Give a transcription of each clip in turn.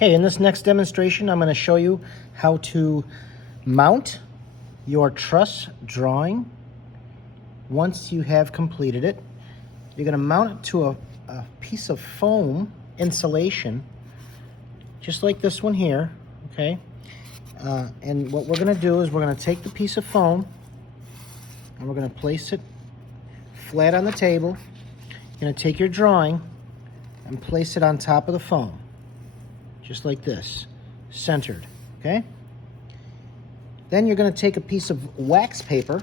Okay, in this next demonstration, I'm going to show you how to mount your truss drawing once you have completed it. You're going to mount it to a piece of foam insulation, just like this one here, okay? And what we're going to do is we're going to take the piece of foam and we're going to place it flat on the table. You're going to take your drawing and place it on top of the foam, just like this, centered, okay? Then you're going to take a piece of wax paper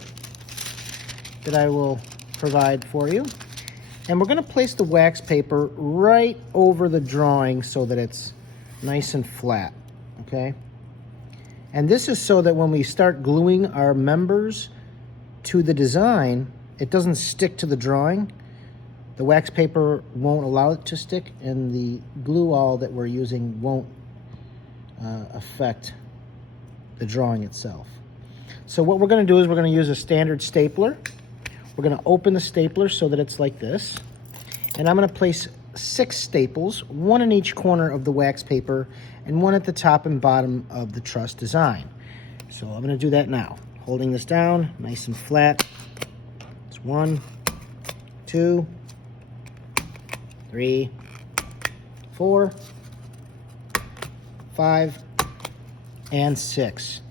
that I will provide for you, and we're going to place the wax paper right over the drawing so that it's nice and flat, okay? And this is so that when we start gluing our members to the design, it doesn't stick to the drawing. The wax paper won't allow it to stick, and the glue all that we're using won't affect the drawing itself. So what we're going to do is we're going to use a standard stapler. We're going to open the stapler so that it's like this, and I'm going to place 6 staples, 1 in each corner of the wax paper and 1 at the top and bottom of the truss design. So I'm going to do that now, holding this down nice and flat. It's 1, 2, 3, 4, 5, and 6.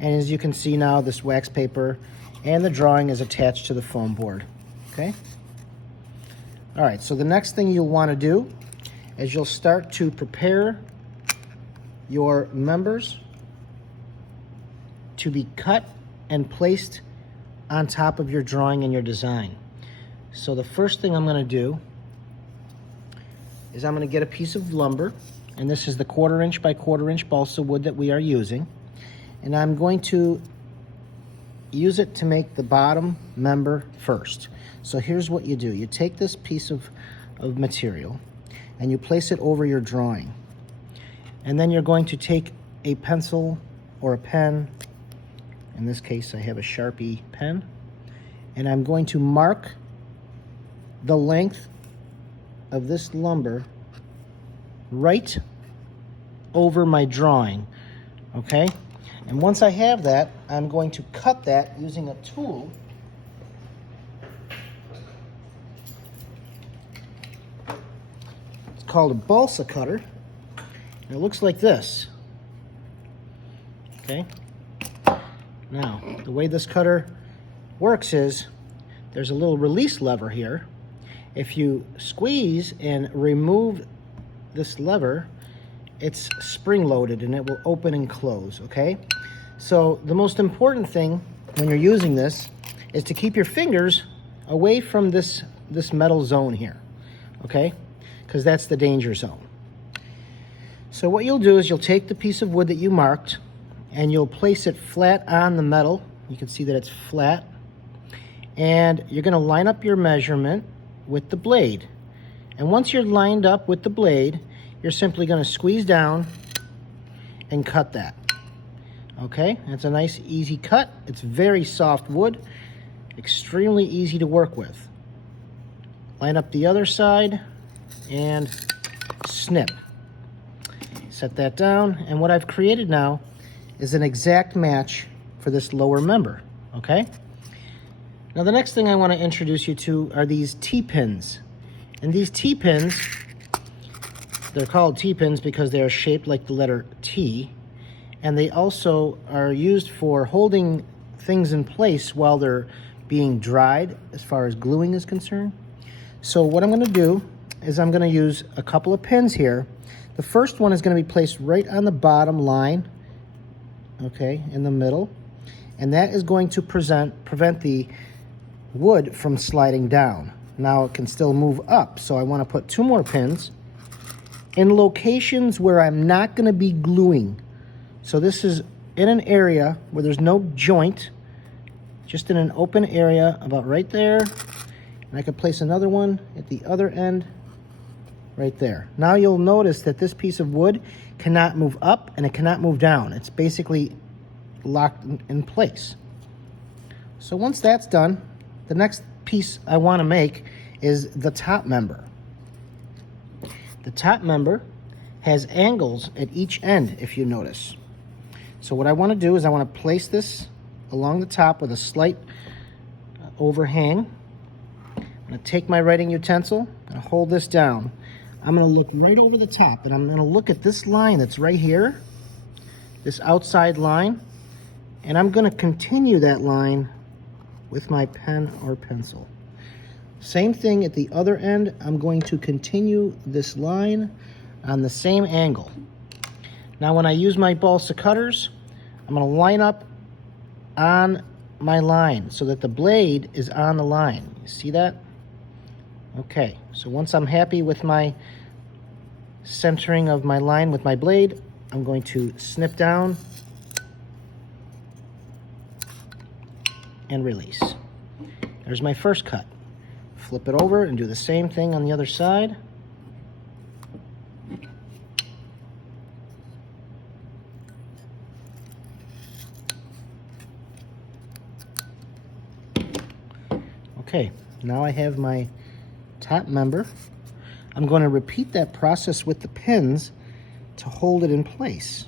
And as you can see now, this wax paper and the drawing is attached to the foam board, okay? All right, so the next thing you'll want to do is you'll start to prepare your members to be cut and placed on top of your drawing and your design. So the first thing I'm going to do is I'm going to get a piece of lumber, and this is the 1/4 inch by 1/4 inch balsa wood that we are using, and I'm going to use it to make the bottom member first. So here's what you do. You take this piece of material and you place it over your drawing, and then you're going to take a pencil or a pen. In this case I have a Sharpie pen, and I'm going to mark the length of this lumber right over my drawing, okay? And once I have that, I'm going to cut that using a tool. It's called a Balsa Cutter, and it looks like this, okay? Now, the way this cutter works is there's a little release lever here. If you squeeze and remove this lever, it's spring-loaded and it will open and close, okay? So the most important thing when you're using this is to keep your fingers away from this metal zone here, okay? Because that's the danger zone. So what you'll do is you'll take the piece of wood that you marked and you'll place it flat on the metal. You can see that it's flat. And you're going to line up your measurement with the blade. And once you're lined up with the blade, you're simply going to squeeze down and cut that. Okay, it's a nice easy cut. It's very soft wood, extremely easy to work with. Line up the other side and snip. Set that down, and what I've created now is an exact match for this lower member, okay? Now the next thing I want to introduce you to are these T-pins. And these T-pins, they're called T-pins because they are shaped like the letter T, and they also are used for holding things in place while they're being dried as far as gluing is concerned. So what I'm going to do is I'm going to use a couple of pins here. The first one is going to be placed right on the bottom line, okay, in the middle, and that is going to prevent the wood from sliding down. Now it can still move up, so I want to put 2 more pins in locations where I'm not going to be gluing. So this is in an area where there's no joint, just in an open area about right there, and I could place another one at the other end right there. Now you'll notice that this piece of wood cannot move up and it cannot move down. It's basically locked in place. So once that's done, the next piece I want to make is the top member. The top member has angles at each end, if you notice. So what I want to do is I want to place this along the top with a slight overhang. I'm going to take my writing utensil and hold this down. I'm going to look right over the top, and I'm going to look at this line that's right here, this outside line, and I'm going to continue that line with my pen or pencil. Same thing at the other end. I'm going to continue this line on the same angle. Now when I use my balsa cutters, I'm going to line up on my line so that the blade is on the line. You see that? Okay, so once I'm happy with my centering of my line with my blade, I'm going to snip down and release. There's my first cut. Flip it over and do the same thing on the other side. Okay, now I have my top member. I'm going to repeat that process with the pins to hold it in place.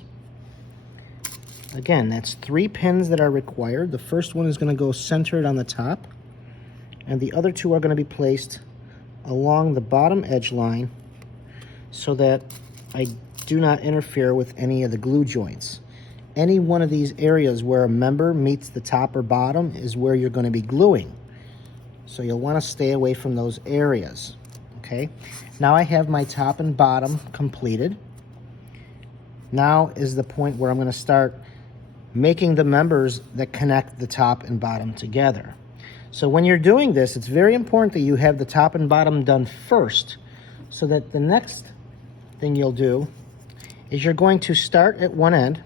Again, that's 3 pins that are required. The first one is going to go centered on the top, and the other 2 are going to be placed along the bottom edge line so that I do not interfere with any of the glue joints. Any one of these areas where a member meets the top or bottom is where you're going to be gluing. So you'll want to stay away from those areas. Okay, now I have my top and bottom completed. Now is the point where I'm going to start making the members that connect the top and bottom together. So when you're doing this, it's very important that you have the top and bottom done first, so that the next thing you'll do is you're going to start at one end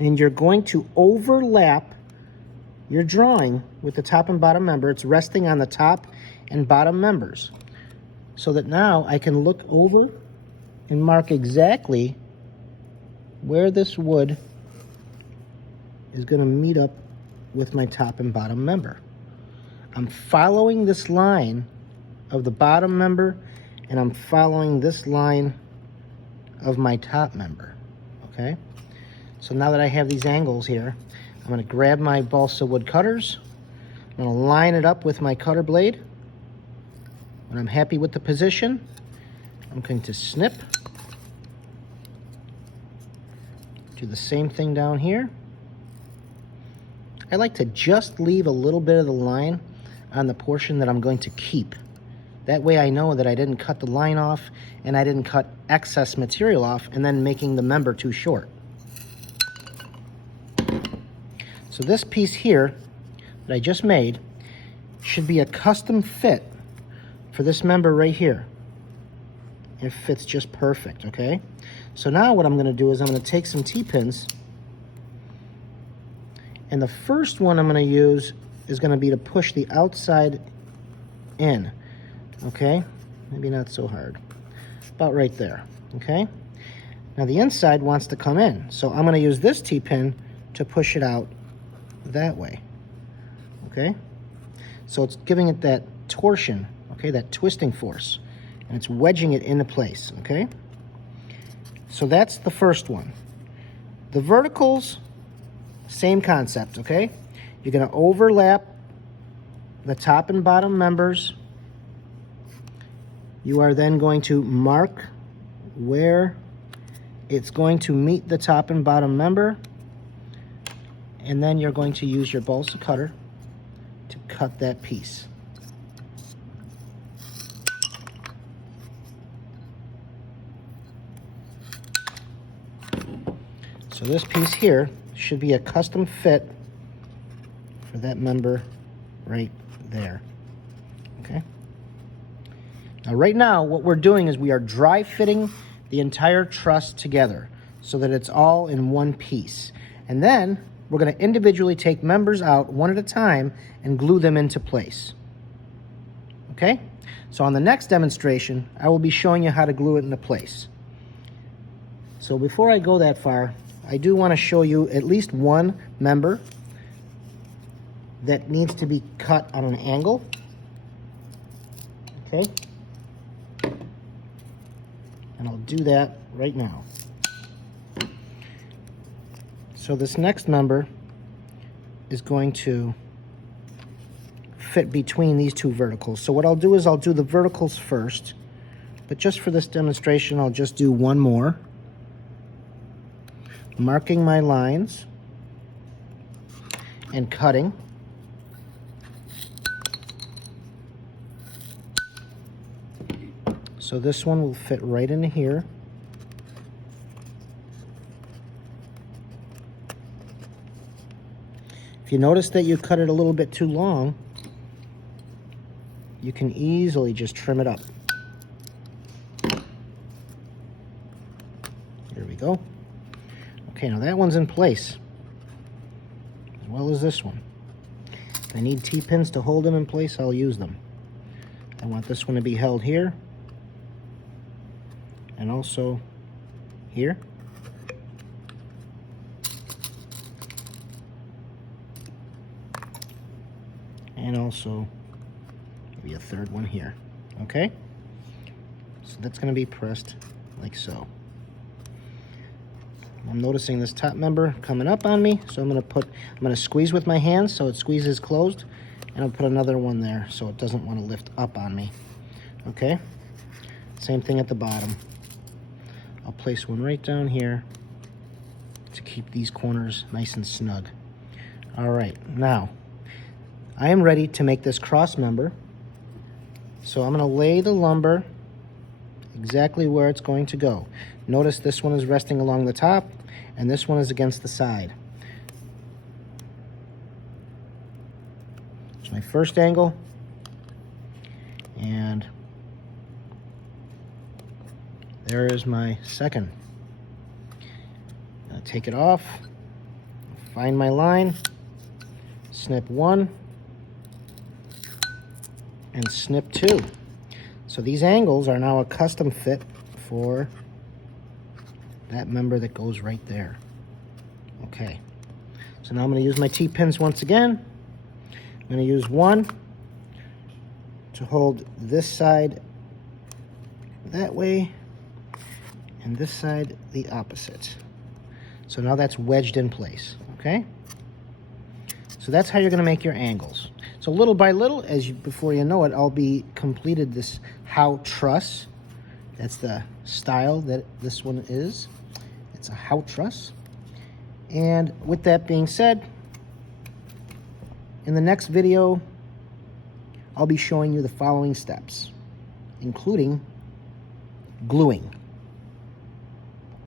and you're going to overlap your drawing with the top and bottom member. It's resting on the top and bottom members, so that now I can look over and mark exactly where this wood is going to meet up with my top and bottom member. I'm following this line of the bottom member, and I'm following this line of my top member. Okay, so now that I have these angles here, I'm going to grab my balsa wood cutters. I'm going to line it up with my cutter blade. When I'm happy with the position, I'm going to snip. Do the same thing down here. I like to just leave a little bit of the line on the portion that I'm going to keep. That way I know that I didn't cut the line off and I didn't cut excess material off and then making the member too short. So this piece here that I just made should be a custom fit for this member right here. It fits just perfect, okay? So now what I'm going to do is I'm going to take some T-pins, and the first one I'm going to use is going to be to push the outside in, okay? Maybe not so hard. About right there, okay? Now the inside wants to come in, so I'm going to use this T-pin to push it out that way, okay? So it's giving it that torsion, okay, that twisting force, and it's wedging it into place, okay? So that's the first one. The verticals, same concept, okay? You're going to overlap the top and bottom members. You are then going to mark where it's going to meet the top and bottom member, and then you're going to use your balsa cutter to cut that piece. So this piece here should be a custom fit for that member right there, okay? Now right now what we're doing is we are dry fitting the entire truss together so that it's all in one piece. And then we're going to individually take members out one at a time and glue them into place. Okay? So on the next demonstration, I will be showing you how to glue it into place. So before I go that far, I do want to show you at least one member that needs to be cut on an angle. Okay? And And I'll do that right now. So this next member is going to fit between these two verticals. So what I'll do is I'll do the verticals first, but just for this demonstration, I'll just do one more, marking my lines and cutting. So this one will fit right into here. If you notice that you cut it a little bit too long, you can easily just trim it up. There we go. Okay, now that one's in place, as well as this one. If I need T-pins to hold them in place, I'll use them. I want this one to be held here, and also here. And also maybe a third one here. Okay? So that's going to be pressed like so. I'm noticing this top member coming up on me, so I'm going to squeeze with my hands so it squeezes closed, and I'll put another one there so it doesn't want to lift up on me. Okay? Same thing at the bottom. I'll place one right down here to keep these corners nice and snug. All right, now I am ready to make this cross member. So I'm going to lay the lumber exactly where it's going to go. Notice this one is resting along the top and this one is against the side. It's my first angle, and there is my second. I'm going to take it off, find my line, snip one, and snip two. So these angles are now a custom fit for that member that goes right there. Okay, so now I'm going to use my T-pins once again. I'm going to use one to hold this side that way and this side the opposite. So now that's wedged in place, okay? So that's how you're going to make your angles. So little by little, before you know it, I'll be completed this how truss. That's the style that this one is. It's a how truss. And with that being said, in the next video, I'll be showing you the following steps, including gluing.